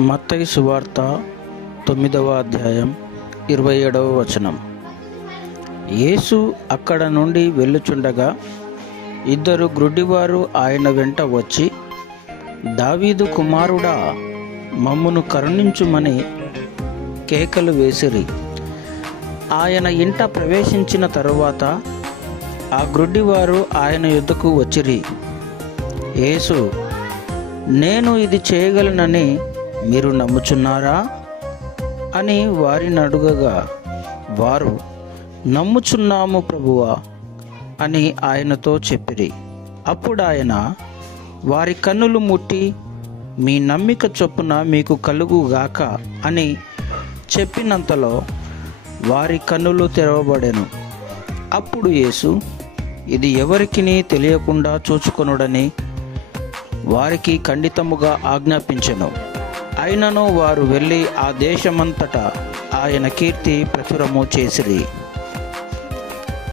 మత్తయి సువార్త 9వ అధ్యాయం 27వ వచనం. యేసు అక్కడ నుండి వెళ్ళుచుండగా ఇద్దరు గ్రుడ్డివారు ఆయన వెంట వచ్చి, దావీదు కుమారుడా, మమ్మును కరుణించుమని కేకలు వేసిరి. ఆయన ఇంట ప్రవేశించిన తరువాత ఆ గ్రుడ్డివారు ఆయన యొద్దకు వచ్చిరి. యేసు, నేను ఇది చేయగలనని మీరు నమ్ముచున్నారా అని వారిని అడుగగా, వారు, నమ్ముచున్నాము ప్రభువా అని ఆయనతో చెప్పిరి. అప్పుడు ఆయన వారి కన్నులు ముట్టి, మీ నమ్మిక చొప్పున మీకు కలుగుగాక అని చెప్పినంతలో వారి కన్నులు తెరవబడెను. అప్పుడు యేసు, ఇది ఎవరికిని తెలియకుండా చూచుకొనుడని వారికి ఖండితముగా ఆజ్ఞాపించెను. అయినను వారు వెళ్ళి ఆ దేశమంతటా ఆయన కీర్తి ప్రచురము చేసిరి.